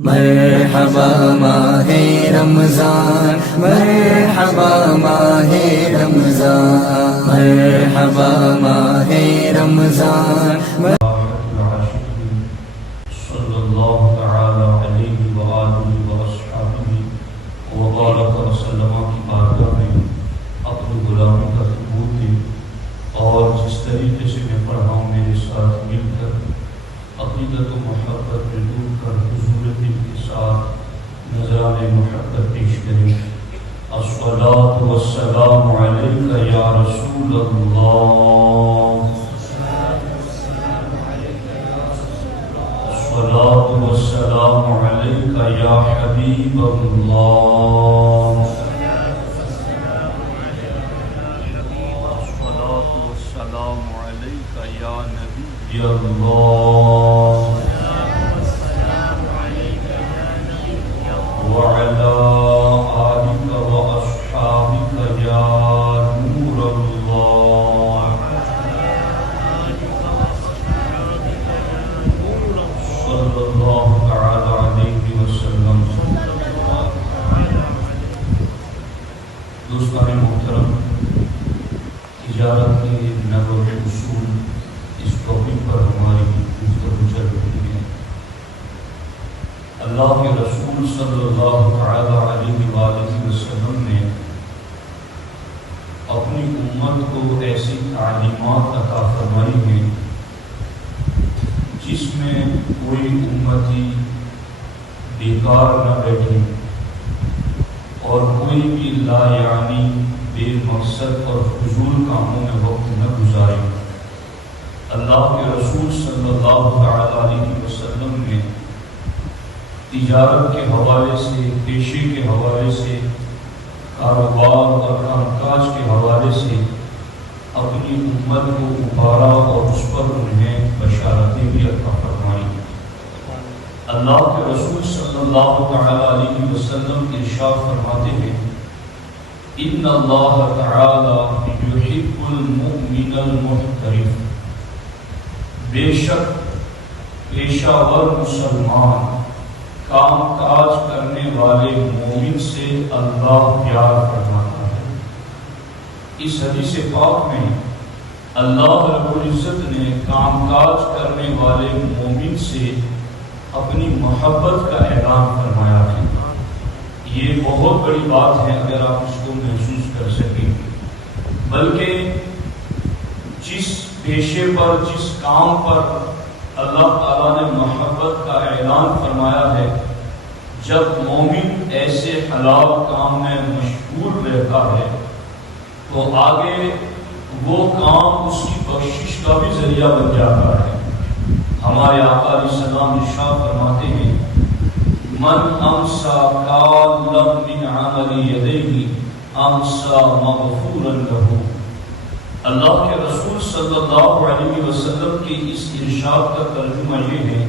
مرحبا ماہ رمضان، مرحبا ماہ رمضان، مرحبا ماہ رمضان۔ صلی اللہ تعالی علیہ وآلہ وصحبہ وبارک وسلم کی بارگاہ میں اپنی غلامی کا ثبوت دے، اور جس طریقے سے میں پڑھا ہوں میرے ساتھ مل کر عقیدت و محبت میں ڈوب کر حضور کے ساتھ نذران محبت پیش کریں۔ الصلاۃ والسلام علیک یا رسول اللہ، الصلاۃ والسلام علیک یا حبیب اللہ، الصلاۃ والسلام علیک یا نبی اللہ، وعلى آلك وأصحابك يا نور الله، صلى الله تعالى عليه وسلم۔ دوستان محترم، تجارت کے نظر و اصول اس ٹاپک پر ہماری گفتگو چل رہی ہے۔ اللہ کے رسول صلی اللہ تعالی علیہ وآلہ وسلم نے اپنی امت کو ایسی تعلیمات عطا فرمائی ہیں جس میں کوئی امتی بیکار نہ بیٹھے اور کوئی بھی لا یعنی بے مقصد اور فضول کاموں میں وقت نہ گزارے۔ اللہ کے رسول صلی اللہ تعالی علیہ وسلم نے تجارت کے حوالے سے، پیشے کے حوالے سے، کاروبار اور کام کاج کے حوالے سے اپنی امت کو ابھارا اور اس پر انہیں بشارتیں بھی عطا فرمائی۔ اللہ کے رسول صلی اللہ تعالی علیہ وسلم ارشاد فرماتے ہیں، ان اللہ تعالی یحب المؤمن المحترف، بے شک پیشہ ور مسلمان کام کاج کرنے والے مومن سے اللہ پیار فرماتا ہے۔ اس حدیث پاک میں اللہ رب العزت نے کام کاج کرنے والے مومن سے اپنی محبت کا اعلان فرمایا ہے۔ یہ بہت بڑی بات ہے اگر آپ اس کو محسوس کر سکیں، بلکہ جس پیشے پر، جس کام پر اللہ تعالیٰ نے محبت کا اعلان فرمایا ہے، جب مومن ایسے حلال کام میں مشغول رہتا ہے تو آگے وہ کام اس کی بخشش کا بھی ذریعہ بن جاتا ہے۔ ہمارے آقا علیہ السلام ارشاد فرماتے ہیں، من امسا قالا من عمل یدیہ امسا مغفورا لہ۔ اللہ کے رسول صلی اللہ علیہ وسلم کے اس ارشاد کا ترجمہ یہ ہے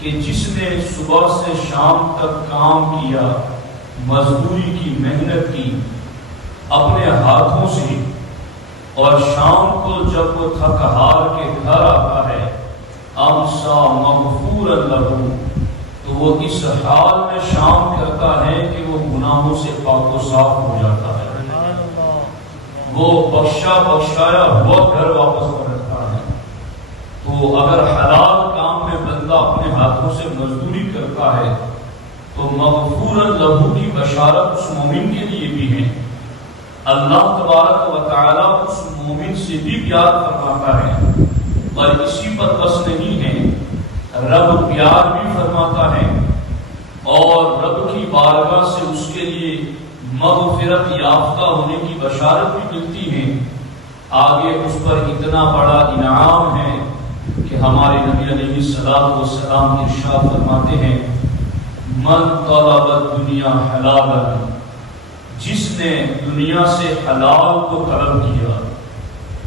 کہ جس نے صبح سے شام تک کام کیا، مزدوری کی، محنت کی اپنے ہاتھوں سے، اور شام کو جب وہ تھک ہار کے گھر آتا ہے، امسا مغفورا لہ، تو وہ اس حال میں شام کرتا ہے کہ وہ گناہوں سے پاک و صاف ہو جاتا ہے، وہ بخشایا ہوا گھر واپس پلٹتا ہے۔ تو اگر حلال کام میں بندہ اپنے ہاتھوں سے مزدوری کرتا ہے تو مغفورا لہ کی بشارت اس مومن کے لیے بھی ہے۔ اللہ تبارک و تعالی اس مومن سے بھی پیار فرماتا ہے، اور اسی پر بس نہیں ہے، رب پیار بھی فرماتا ہے اور رب کی بارگاہ سے اس کے لیے مغفرت یافتہ ہونے کی بشارت بھی ملتی ہے۔ آگے اس پر اتنا بڑا انعام ہے کہ ہمارے نبی علیہ الصلوۃ والسلام ارشاد فرماتے ہیں، من طلب الدنیا حلالا، جس نے دنیا سے حلال کو طلب کیا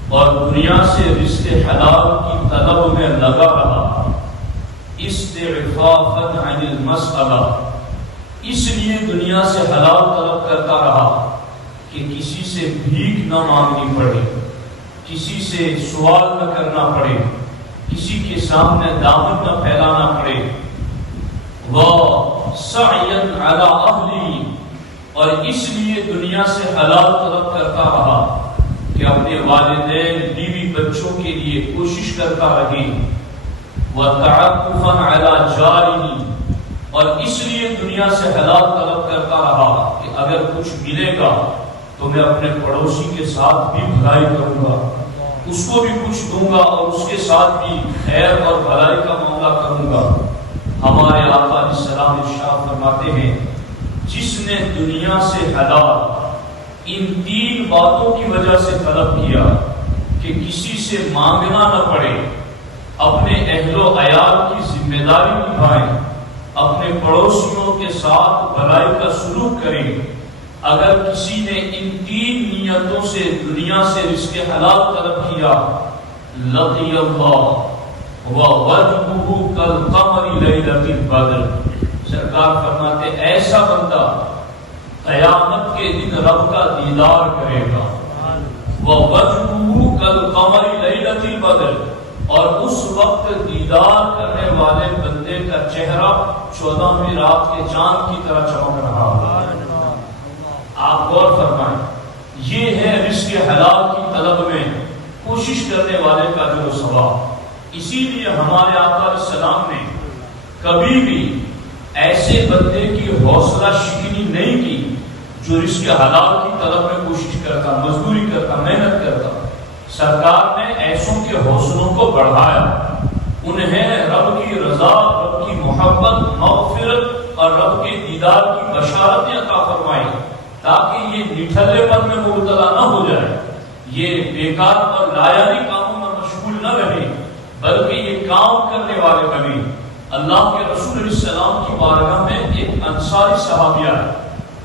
اور دنیا سے رزق حلال کی طلب میں لگا رہا، استعفافا عن المسألہ، اس لیے دنیا سے حلال طلب کرتا رہا کہ کسی سے بھیک نہ مانگنی پڑے، کسی سے سوال نہ کرنا پڑے، کسی کے سامنے دامن نہ پھیلانا پڑے، وسعيا على أهلي، اور اس لیے دنیا سے حلال طلب کرتا رہا کہ اپنے والدین بیوی بچوں کے لیے کوشش کرتا رہے، وتعففا على جاره، اور اس لیے دنیا سے حلال طلب کرتا رہا کہ اگر کچھ ملے گا تو میں اپنے پڑوسی کے ساتھ بھی بھلائی کروں گا، اس کو بھی کچھ دوں گا اور اس کے ساتھ بھی خیر اور بھلائی کا معاملہ کروں گا۔ ہمارے آقا علیہ السلام ارشاد فرماتے ہیں جس نے دنیا سے حلال ان تین باتوں کی وجہ سے طلب کیا کہ کسی سے مانگنا نہ پڑے، اپنے اہل و عیال کی ذمہ داری نبھائیں، اپنے پڑوسیوں کے ساتھ بھلائی کا سلوک کریں، اگر کسی نے ان تین نیتوں سے دنیا سے رزق حلال طلب کیا، لقی اللہ ووجهه كالقمر ليلة البدر، سرکار فرماتے ایسا بندہ قیامت کے دن رب کا دیدار کرے گا، ووجهه كالقمر ليلة البدر، اور اس وقت دیدار کرنے والے بندے کا چہرہ 14ویں رات کے چاند کی طرح چمک رہا ہے۔ آپ غور فرمائیں، یہ ہے رزق حلال کی طلب میں کوشش کرنے والے کا جو ثواب۔ اسی لیے ہمارے آقا علیہ السلام نے کبھی بھی ایسے بندے کی حوصلہ شکنی نہیں کی جو رزق حلال کی طلب میں کوشش کرتا، مزدوری کرتا، محنت کرتا۔ سرکار نے ایسوں کے حوصلوں کو بڑھایا، انہیں رب کی رضا، رب کی محبت، مغفرت اور رب کے دیدار کی بشارتیں عطا فرمائی تاکہ یہ نٹھلے پن میں مبتلا نہ ہو جائے، یہ بیکار اور لایانی کاموں میں مشغول نہ رہے، بلکہ یہ کام کرنے والے بنے۔ اللہ کے رسول علیہ السلام کی بارگاہ میں ایک انصاری صحابیہ ہے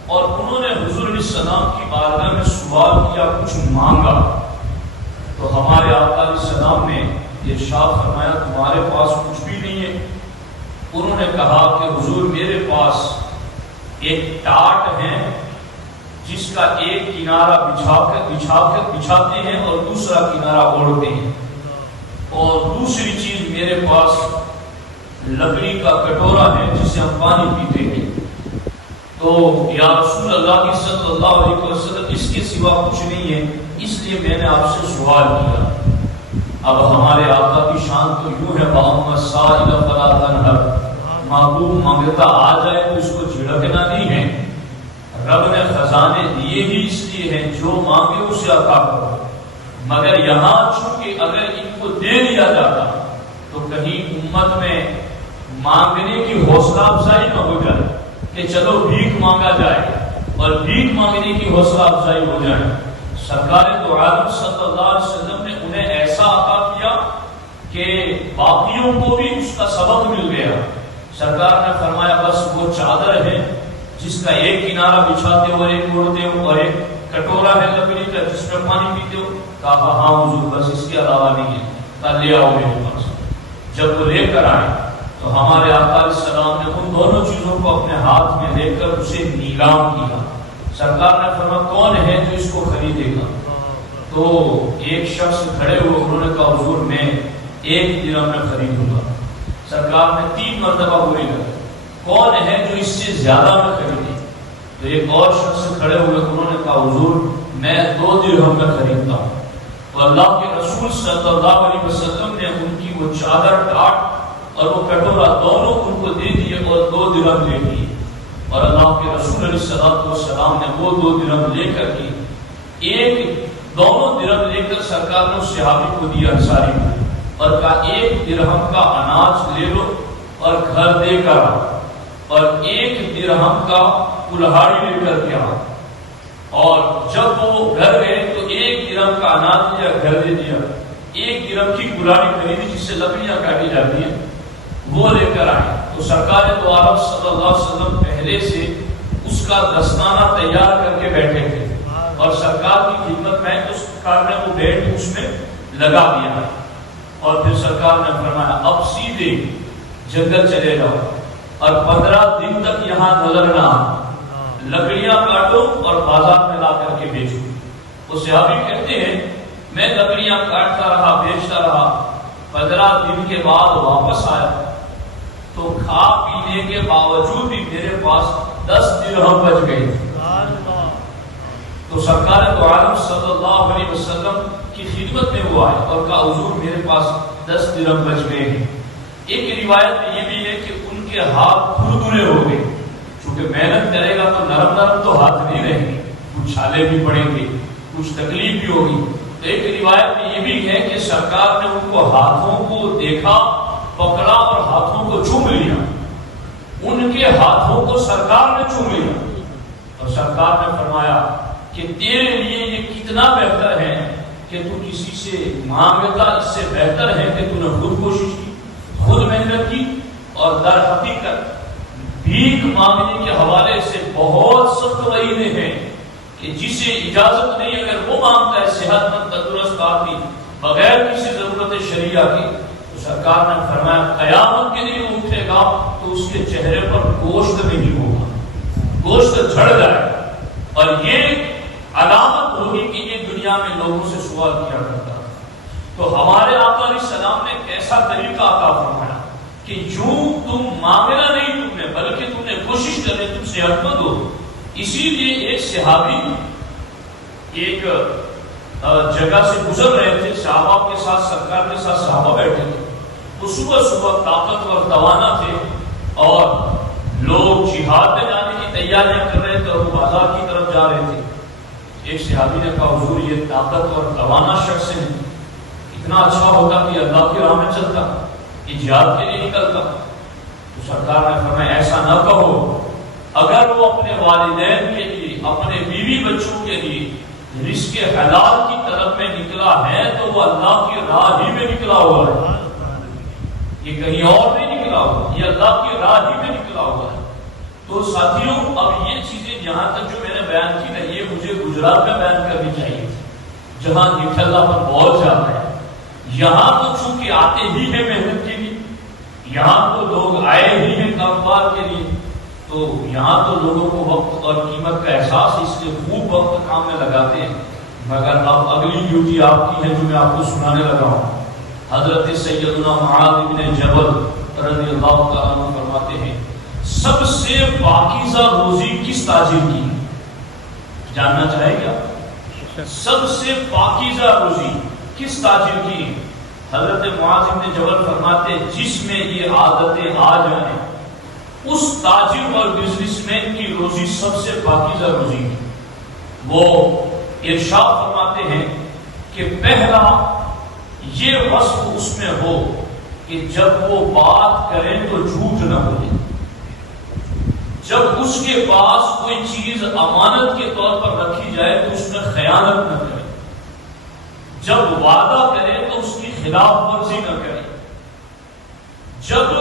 اور انہوں نے حضور علیہ السلام کی بارگاہ میں سوال کیا، کچھ مانگا، تو ہمارے آقا علیہ السلام نے ارشاد فرمایا تمہارے پاس کچھ بھی نہیں ہے؟ انہوں نے کہا کہ حضور میرے پاس ایک ٹاٹ ہے جس کا ایک کنارہ بچھاتے ہیں اور دوسرا کنارہ اوڑھتے ہیں، اور دوسری چیز میرے پاس لکڑی کا کٹورا ہے جس سے ہم پانی پیتے ہیں۔ تو یا رسول اللہ صلی اللہ علیہ وسلم اس کے سوا کچھ نہیں ہے، اس لیے میں نے آپ سے سوال کیا۔ اب ہمارے آقا کی شان تو یوں ہے وَأَمَّا السَّائِلَ فَلَا تَنْهَرْ، معبود مانگتا آ جائے تو اس کو جھڑکنا نہیں ہے۔ رب نے خزانے دیے ہی اس لیے ہیں جو مانگے اسے عطا کرو، مگر یہاں چونکہ اگر ان کو دے دیا جاتا تو کہیں امت میں مانگنے کی حوصلہ افزائی نہ ہو جائے کہ چلو بھیک مانگا جائے اور بھیک مانگنے کی حوصلہ افزائی ہو جائے۔ سرکار دو عالم صلی اللہ علیہ وسلم نے انہیں ایسا عطا کیا کہ باقیوں کو بھی اس کا سبب مل گیا۔ سرکار نے فرمایا بس وہ چادر ہے جس کا ایک کنارہ بچھاتے ہو اور ایک اوڑھتے ہو، اور ایک کٹورا ہے لکڑی کا جس میں پانی پیتے ہو۔ کہا ہاں حضور بس اس کے علاوہ نہیں ہے، کہا لے آؤ میرے پاس۔ جب وہ لے کر آئے تو ہمارے آقا علیہ السلام نے ان دونوں چیزوں کو اپنے ہاتھ میں لے کر اسے نیلام کیا۔ سرکار نے فرمایا کون ہے جو اس کو خریدے گا؟ تو ایک شخص کھڑے ہوئے، انہوں نے کہا حضور میں 1 درہم میں خریدوں گا۔ سرکار نے 3 مرتبہ پوری کر، کون ہے جو اس سے زیادہ میں خریدے؟ تو ایک اور شخص کھڑے ہوئے، انہوں نے کہا حضور میں 2 درہم میں خریدتا ہوں۔ تو اللہ کے رسول صلی اللہ علیہ وسلم نے ان کی وہ چادر ٹاٹ اور وہ کٹورا دونوں ان کو دے دیے اور 2 درہم لے لیے، اور اللہ کے رسول علیہ السلام نے وہ 2 درہم لے کر کے دونوں درہم لے کر سرکار نے اس صحابی کو دیا انصاری کو، اور کہا 1 درہم کا اناج لے لو اور گھر دے کر آؤ، اور 1 درہم کا کلہاڑی لے کر کے آؤ۔ اور جب وہ گھر گئے تو 1 درہم کا اناج دیا، گھر دے دیا، 1 درہم کی کلہاڑی خریدی جس سے لکڑیاں کاٹی جاتی ہیں، وہ لے کر آئے۔ تو سرکار دو عالم صلی اللہ علیہ وسلم پہلے سے اس کا دستانہ تیار کر کے بیٹھے تھے، اور سرکار کی خدمت میں اس کار نے وہ بیٹھ اس میں لگا دیا، اور پھر سرکار نے فرمایا اب سیدھے جنگل چلے جاؤ اور 15 دن تک یہاں نظر نہ آنا، لکڑیاں کاٹو اور بازار میں لا کر کے بیچو۔ وہ صحابی کہتے ہیں میں لکڑیاں کاٹتا رہا، بیچتا رہا، 15 دن کے بعد واپس آیا تو کھا پینے کے باوجود بھی میرے پاس 10 درہم بچ گئے. تو سرکار دو عالم صلی اللہ علیہ وسلم کی خدمت میں ہوا ہے اور کہا حضور میرے پاس 10 درہم بچ گئے ہیں. ایک روایت میں یہ بھی ہے کہ ان کے ہاتھ کھردرے ہو گئے، چونکہ محنت کرے گا تو نرم نرم تو ہاتھ نہیں رہیں گے، کچھ چھالے بھی پڑیں گے، کچھ تکلیف بھی ہوگی. تو ایک روایت میں یہ بھی ہے کہ سرکار نے ان کو ہاتھوں کو دیکھا، پکڑا اور ہاتھوں کو چوم لیا. ان کے ہاتھوں کو سرکار نے چوم لیا اور سرکار نے فرمایا کہ تیرے لیے یہ کتنا بہتر ہے کہ تو کسی سے مانگتا، اس سے بہتر ہے کہ تو نے خود کوشش کی، خود محنت کی. اور در حقیقت بھیک مانگنے کے حوالے سے بہت سخت وعیدیں ہیں کہ جسے اجازت نہیں اگر وہ مانگتا ہے صحت مند تندرست آدمی بغیر کسی ضرورت شریعہ کی، تو سرکار نے فرمایا قیامت کے دن اٹھے گا تو اس کے چہرے پر گوشت نہیں ہوگا، گوشت جھڑ جائے. اور یہ علامت ہوگی کہ یہ دنیا میں لوگوں سے سوال کیا کرتا. تو ہمارے آقا علیہ السلام نے کیسا طریقہ عطا فرمایا کہ یوں تم مانگنا نہیں تم نے، بلکہ تم نے کوشش کرنے تم صحت مند ہو. اسی لیے ایک صحابی ایک جگہ سے گزر رہے تھے، صحابہ کے ساتھ سرکار کے ساتھ صحابہ بیٹھے تھے. وہ صبح صبح طاقتور توانا تھے اور لوگ جہاد میں جانے کی تیاریاں کر رہے تھے اور وہ بازار کی طرف جا رہے تھے. ایک صحابی نے کہا حضور یہ طاقتور توانا شخص ہے، اتنا اچھا ہوتا کہ اللہ کی راہ میں چلتا، یہ جہاد کے لیے نکلتا. تو سرکار نے فرمایا ایسا نہ کہو، اگر وہ اپنے والدین کے لیے، اپنے بیوی بچوں کے لیے رزق حلال کی طرف میں نکلا ہے تو وہ اللہ کی راہ ہی میں نکلا ہوا ہے، یہ کہیں اور نہیں نکلا ہوا، یہ اللہ کی راہ ہی میں نکلا ہوا ہے. تو ساتھیوں اب یہ چیزیں جہاں تک جو میں نے بیان کی نا، یہ مجھے گجرات میں بیان کرنی چاہیے جہاں نٹھلا پر بہت زیادہ ہے. یہاں تو چونکہ آتے ہی ہیں محنت کے لیے، یہاں تو لوگ آئے ہی ہیں کاروبار کے لیے، تو یہاں تو لوگوں کو وقت اور قیمت کا احساس، اس لیے خوب وقت کام میں لگاتے ہیں. مگر اب اگلی ڈیوٹی آپ کی ہے جو میں آپ کو سنانے لگا ہوں. حضرت سیدنا معاذ بن جبل رضی اللہ تعالیٰ عنہ فرماتے ہیں سب سے پاکیزہ روزی کس تاجر کی؟ جاننا چاہے گا سب سے پاکیزہ روزی کس تاجر کی؟ حضرت معاذ بن جبل فرماتے جس میں یہ عادتیں آ جائیں اس تاجر اور بزنس مین کی روزی سب سے پاکیزہ روزی ہے. وہ ارشاد فرماتے ہیں کہ پہلا یہ وصف اس میں ہو کہ جب وہ بات کریں تو جھوٹ نہ بولے، جب اس کے پاس کوئی چیز امانت کے طور پر رکھی جائے تو اس میں خیانت نہ کرے، جب وعدہ کرے تو اس کی خلاف ورزی نہ کرے، جب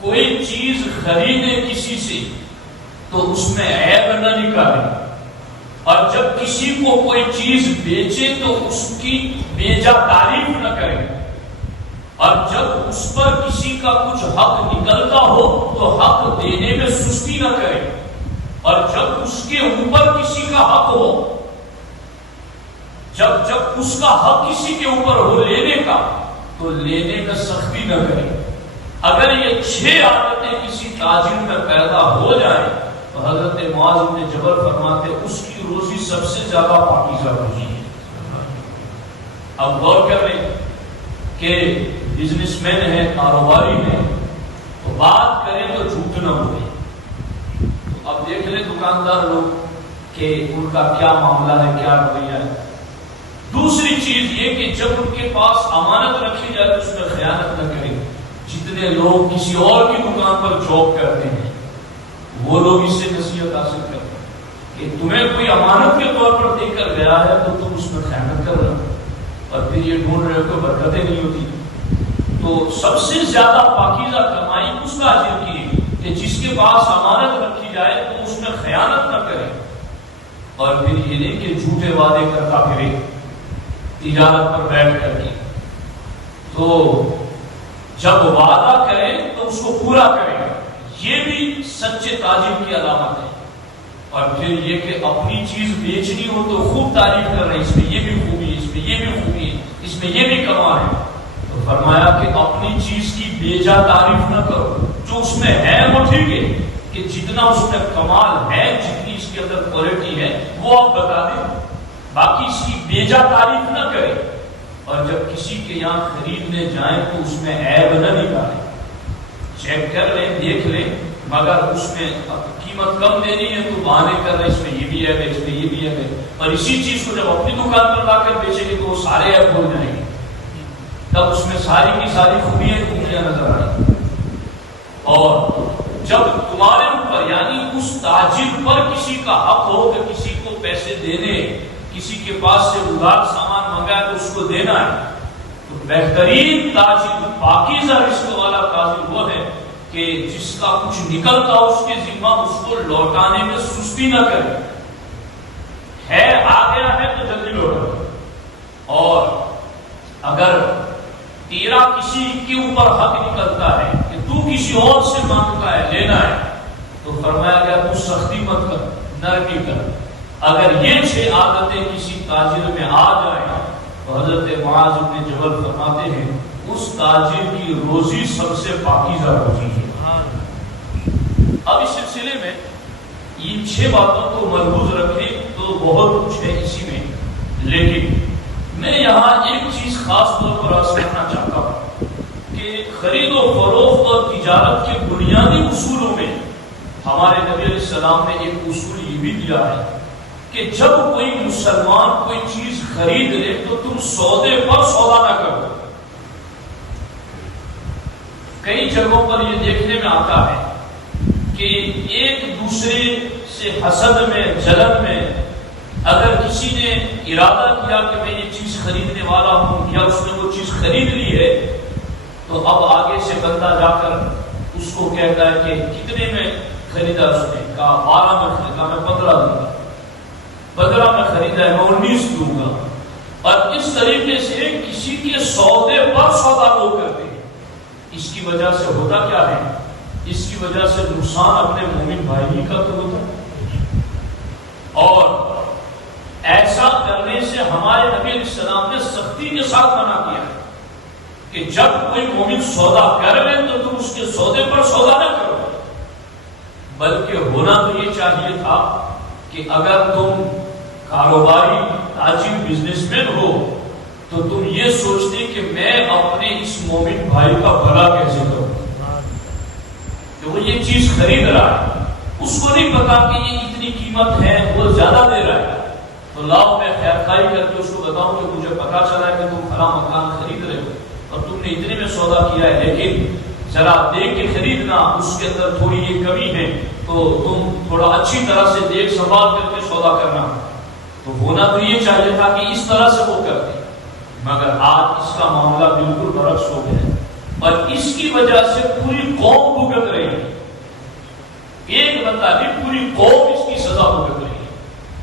کوئی چیز خریدے کسی سے تو اس میں عیب نہ نکالے، اور جب کسی کو کوئی چیز بیچے تو اس کی بیجا تعریف نہ کرے، اور جب اس پر کسی کا کچھ حق نکلتا ہو تو حق دینے میں سستی نہ کرے، اور جب اس کے اوپر کسی کا حق ہو، جب اس کا حق کسی کے اوپر ہو لینے کا تو لینے میں سختی نہ کرے. اگر یہ 6 عادتیں کسی تاجر میں پیدا ہو جائیں تو حضرت معاذ بن جبل فرماتے اس کی روزی سب سے زیادہ پاکیزہ روزی ہے. اب غور کر رہے کہ بزنس مین ہے، کاروباری ہے، تو بات کریں تو جھوٹ نہ بولے. اب دیکھ لیں دکاندار لوگ کہ ان کا کیا معاملہ ہے، کیا رویہ ہے. دوسری چیز یہ کہ جب ان کے پاس امانت رکھی جائے تو اس میں خیانت نہ کرے. جتنے لوگ کسی اور کی دکان پر جاب کرتے ہیں وہ لوگ اس سے نصیحت حاصل کرتے ہیں کہ تمہیں کوئی امانت کے طور پر دے کر گیا ہے تو تم اس میں خیانت کر رہے ہو اور پھر یہ ڈھونڈ رہے ہو کہ برکتیں نہیں ہوتی. تو سب سے زیادہ پاکیزہ کمائی اس تاجر کی ہے کہ جس کے پاس امانت رکھی جائے تو اس میں خیانت نہ کرے، اور پھر یہ نہیں کہ جھوٹے وعدے کرتا پھرے تجارت پر بیٹھ کر کے. تو جب وعدہ کرے تو اس کو پورا کرے، یہ بھی سچے تاجر کی علامت ہے. اور پھر یہ کہ اپنی چیز بیچنی ہو تو خوب تعریف کر رہے ہیں، اس میں یہ بھی خوبی ہے، اس میں یہ بھی خوبی ہے، اس میں یہ بھی کمال ہے. تو فرمایا کہ اپنی چیز کی بیجا تعریف نہ کرو، جو اس میں ہے وہ ٹھیک ہے کہ جتنا اس میں کمال ہے، جتنی اس کے اندر کوالٹی ہے وہ آپ بتا دیں، باقی اس کی بیجا تعریف نہ کریں۔ اور جب کسی کے یہاں خریدنے جائیں تو اس میں عیب نہ نکالیں، چیک کر لیں، دیکھ لیں، مگر اس میں قیمت کم دینی ہے تو بہانے کر رہے اس میں یہ بھی ہے، اس میں یہ بھی ہے، اور اسی چیز کو جب اپنی دکان پر لا کر بیچیں گے تو وہ سارے عیب بھول جائیں گے، تب اس میں ساری کی ساری خوبیاں نظر آئیں۔ اور جب تمہارے اوپر یعنی اس تاجر پر کسی کا حق ہو کہ کسی کو پیسے دینے، کسی کے پاس سے ادھار سامان منگایا تو اس کو دینا ہے، تو بہترین تاجر، پاکیزہ رزق والا تاجر وہ ہے کہ جس کا کچھ نکلتا ہو اس کے ذمہ اس کو لوٹانے میں سستی نہ کرے، ہے آ گیا ہے تو جلدی لوٹا۔ اور اگر تیرا کسی کے اوپر حق نکلتا ہے کہ تو کسی اور سے مانگتا ہے، لینا ہے، تو فرمایا گیا تو سختی مت کر، نرمی کر۔ اگر یہ 6 عادتیں کسی تاجر میں آ جائیں تو حضرت معاذ بن جبل فرماتے ہیں اس تاجر کی روزی سب سے پاکیزہ روزی ہے۔ اب اس سلسلے میں ان 6 باتوں کو ملحوظ رکھیں تو بہت کچھ ہے اسی میں، لیکن میں یہاں ایک چیز خاص طور پر عرض کرنا چاہتا ہوں کہ خرید و فروخت اور تجارت کے بنیادی اصولوں میں ہمارے نبی علیہ السلام نے ایک اصول یہ بھی دیا ہے کہ جب کوئی مسلمان کوئی چیز خرید لے تو تم سودے پر سودا نہ کرو۔ کئی جگہوں پر یہ دیکھنے میں آتا ہے کہ ایک دوسرے سے حسد میں، جلن میں، اگر کسی نے ارادہ کیا کہ میں یہ چیز خریدنے والا ہوں، کیا اس نے وہ چیز خرید لی ہے، تو اب آگے سے بندہ جا کر اس کو کہتا ہے کہ کتنے میں خریدا؟ اس نے کہا 12 میں خریدا، میں 15 دوں گا، 15 میں خریدا ہے میں 19 دوں گا۔ اور اس طریقے سے کسی کے سودے پر سودا لوگ کرتے ہیں۔ اس کی وجہ سے ہوتا کیا ہے؟ اس کی وجہ سے نقصان اپنے مومن بھائی کا تو ہوتا ہے، اور ایسا کرنے سے ہمارے نبی علیہ السلام نے سختی کے ساتھ منع کیا ہے کہ جب کوئی مومن سودا کر لے تو تم اس کے سودے پر سودا نہ کرو، بلکہ ہونا تو یہ چاہیے تھا کہ اگر تم کاروباری تاجر بزنس مین ہو تو تم یہ سوچتے کہ میں اپنے اس مومن بھائی کا بھلا کیسے کروں، کہ وہ یہ چیز خرید رہا ہے، اس کو نہیں پتا کہ یہ اتنی قیمت ہے، وہ زیادہ دے رہا ہے، تو لاؤ میں خیر خائی کر کے اس کو بتاؤں کہ مجھے پتا چلا ہے کہ تم فلاں مکان خرید رہے ہو اور تم نے اتنے میں سودا کیا ہے، لیکن ذرا دیکھ کے خریدنا، اس کے اندر تھوڑی یہ کمی ہے تو تم تھوڑا اچھی طرح سے دیکھ سنبھال کر کے سودا کرنا۔ تو ہونا تو یہ چاہیے تھا کہ اس طرح سے وہ کرتے، مگر آج اس کا معاملہ بالکل برعکس ہو گیا اور اس کی وجہ سے پوری قوم بھگت رہی ہے، ایک بندہ نہیں پوری قوم اس کی سزا بھگت رہی ہے۔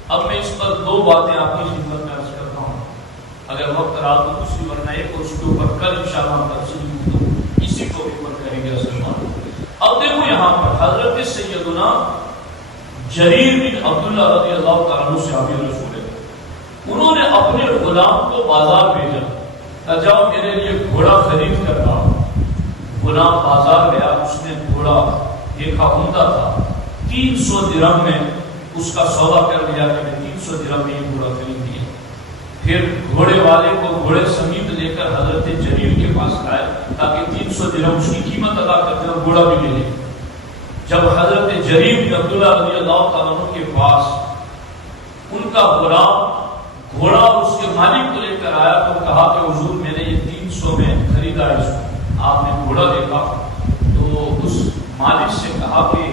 اب میں اس پر 2 باتیں آپ کی خدمت میں عرض کرتا ہوں، اگر وقت رہا تو دوسری ورنہ ایک اور اس کے اوپر کل انشاءاللہ تفصیل اسی کو بھی کریں گے۔ اب دیکھو یہاں پر حضرت سیدنا جریر بن عبداللہ رضی اللہ تعالیٰ عنہ صحابی رسول ہے، انہوں نے اپنے غلام کو بازار بھیجا، جاؤ میرے لیے گھوڑا خرید کر لاؤ۔ غلام بازار گیا، اس نے گھوڑا دیکھا عمدہ تھا، 300 درہم میں اس کا سودا کر لیا کہ میں 300 درہم میں یہ گھوڑا خرید لیا۔ پھر گھوڑے والے کو گھوڑے سمیت لے کر حضرت جریر کے پاس لائے تاکہ 300 درہم اس کی قیمت ادا کرتے اور گھوڑا بھی لے لے۔ جب حضرت جریر بن عبداللہ رضی اللہ تعالیٰ عنہ کے پاس ان کا غلام گھوڑا اس کے مالک کو لے کر آیا تو کہا کہ حضور میں نے یہ 300 میں خریدا ہے اس کو۔ آپ نے گھوڑا دیکھا تو اس مالک سے کہا کہ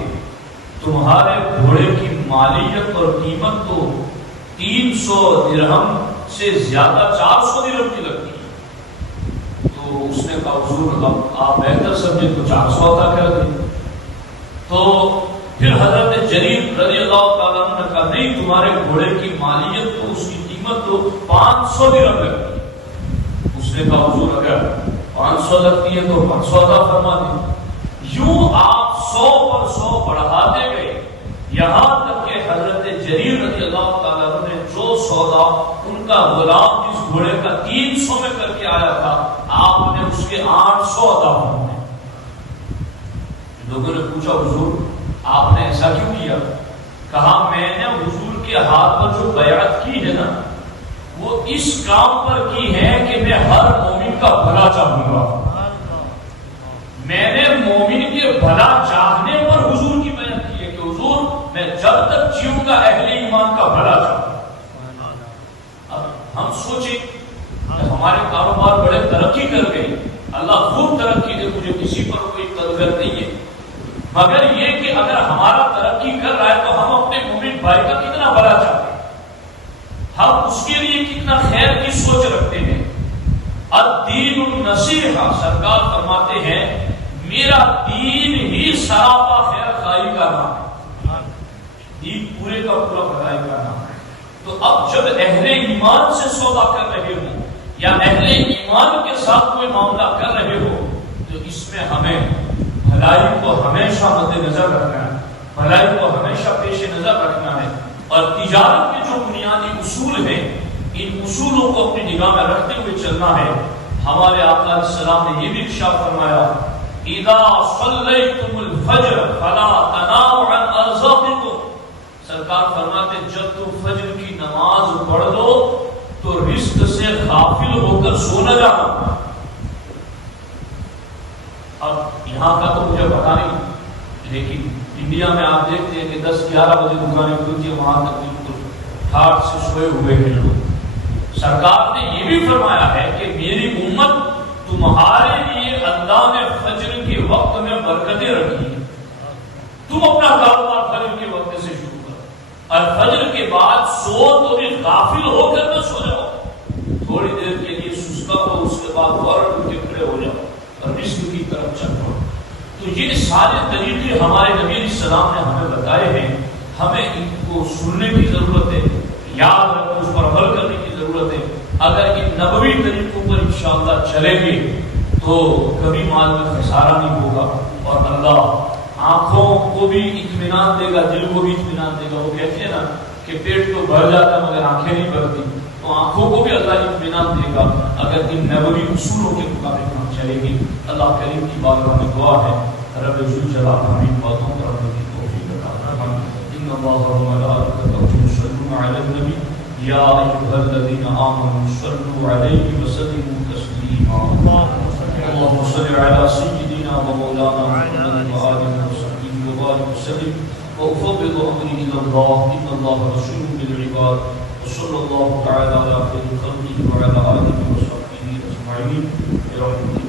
تمہارے گھوڑے کی مالیت اور قیمت تو 300 درہم سے زیادہ 400 درہم کی لگتی ہے۔ تو اس نے کہا حضور اب آپ بہتر سمجھے تو 400 عطا کر دیں۔ تو پھر حضرت جریر رضی اللہ تعالیٰ عنہ نے کہا نہیں، تمہارے گھوڑے کی مالیت تو اس کی قیمت تو 500 درہم لگتی ہے۔ اس نے کہا حضور اگر 500 لگتی ہے تو 500 عطا فرما دیں۔ یوں آپ 100 پر 100 بڑھاتے گئے، یہاں تک کہ حضرت جریر رضی اللہ تعالیٰ عنہ نے جو سودا ان کا غلام جس گھوڑے کا 300 میں کر کے آیا تھا، آپ نے اس کے 800 عطا فرمائے۔ لوگوں نے پوچھا حضور آپ نے ایسا کیوں کیا؟ کہا میں نے حضور کے ہاتھ پر جو بیعت کی ہے نا وہ اس کام پر کی ہے کہ میں ہر مومن کا بھلا چاہوں گا. میں نے مومن کے بھلا چاہنے پر حضور کی بیعت کی ہے کہ حضور میں جب تک جیوں گا اہل ایمان کا بھلا چاہوں. اب ہم سوچیں کہ ہمارے کاروبار بڑے ترقی کر گئے, اللہ خوب ترقی دے, مجھے کسی پر کوئی قدر نہیں ہے, مگر یہ کہ اگر ہمارا ترقی کر رہا ہے تو ہم اپنے مومن بھائی کا کتنا بھلا چاہتے ہیں, ہم اس کے لیے کتنا خیر کی سوچ رکھتے ہیں. الدین النصیحہ, سرکار فرماتے ہیں میرا دین ہی سراپا خیر خائی کا نام ہے, دین پورے کا پورا بھلائی کا نام ہے. تو اب جب اہل ایمان سے سودا کر رہے ہو یا اہل ایمان کے ساتھ کوئی معاملہ کر رہے ہو تو اس میں ہمیں بھلائی کو ہمیشہ مد نظر رکھنا ہے, بھلائی کو ہمیشہ پیش نظر رکھنا ہے. اور تجارت کے جو بنیادی اصول ہیں ان اصولوں کو اپنی نگاہ میں رکھتے ہوئے چلنا ہے. ہمارے آقا علیہ السلام نے یہ بھی ارشاد فرمایا اذا صلیتم الفجر فلا تناموا عن ارزاقکم, سرکار فرماتے جب تم فجر کی نماز پڑھ دو تو رزق سے غافل ہو کر سو نہ جانا. اب یہاں کا تو مجھے پتا نہیں, لیکن انڈیا میں آپ دیکھتے ہیں کہ 10-11 بجے دکانیں کھلتی ہیں, وہاں تک بالکل ٹھاٹ سے سوئے ہوئے ہیں لوگ. سرکار نے یہ بھی فرمایا ہے کہ میری امت تمہارے لیے اللہ نے فجر کے وقت میں برکتیں رکھی ہیں, تم اپنا کاروبار فجر کے وقت سے شروع کرو اور فجر کے بعد سو تو بھی غافل ہو کر نہ سو جاؤ, تھوڑی دیر کے لیے سستا ہو, اس کے بعد فوراً اٹھ کے کھڑے ہو جاؤ اور رزق کی طرف چل پڑو. تو یہ سارے طریقے ہمارے نبی علیہ السلام نے ہمیں بتائے ہیں, ہمیں ان کو سننے کی ضرورت ہے, یاد رکھو, اس پر عمل کرنے کی ضرورت ہے. اگر ان نبوی طریقوں پر انشاءاللہ چلیں گے تو کبھی مال میں خسارہ نہیں ہوگا, اور اللہ آنکھوں کو بھی اطمینان دے گا, دل کو بھی اطمینان دے گا. وہ کہتے ہیں نا کہ پیٹ تو بھر جاتا ہے مگر آنکھیں نہیں بھرتی, تو آنکھوں کو بھی اللہ اطمینان دے گا اگر ان نبوی اصولوں کے مطابق ہم چلیں گے. اللہ کریم کی بارگاہ میں دعا ہے رب ذوالجلال ہمیں باتوں پر عمل کی توفیق عطا فرمائے. ان اللہ و ملائکتہ یصلون علی النبی یا ایھا الذین آمنوا صلوا علیہ وسلموا تسلیما. اللهم صل علی سیدنا و مولانا محمد و آلہ وصحبہ وبارک وسلم وافوض امری الی اللہ ان اللہ رسول بالعباد وصلی اللہ تعالی علی خیر خلقہ وعلی آلہ وصحبہ اجمعین برحمتہ.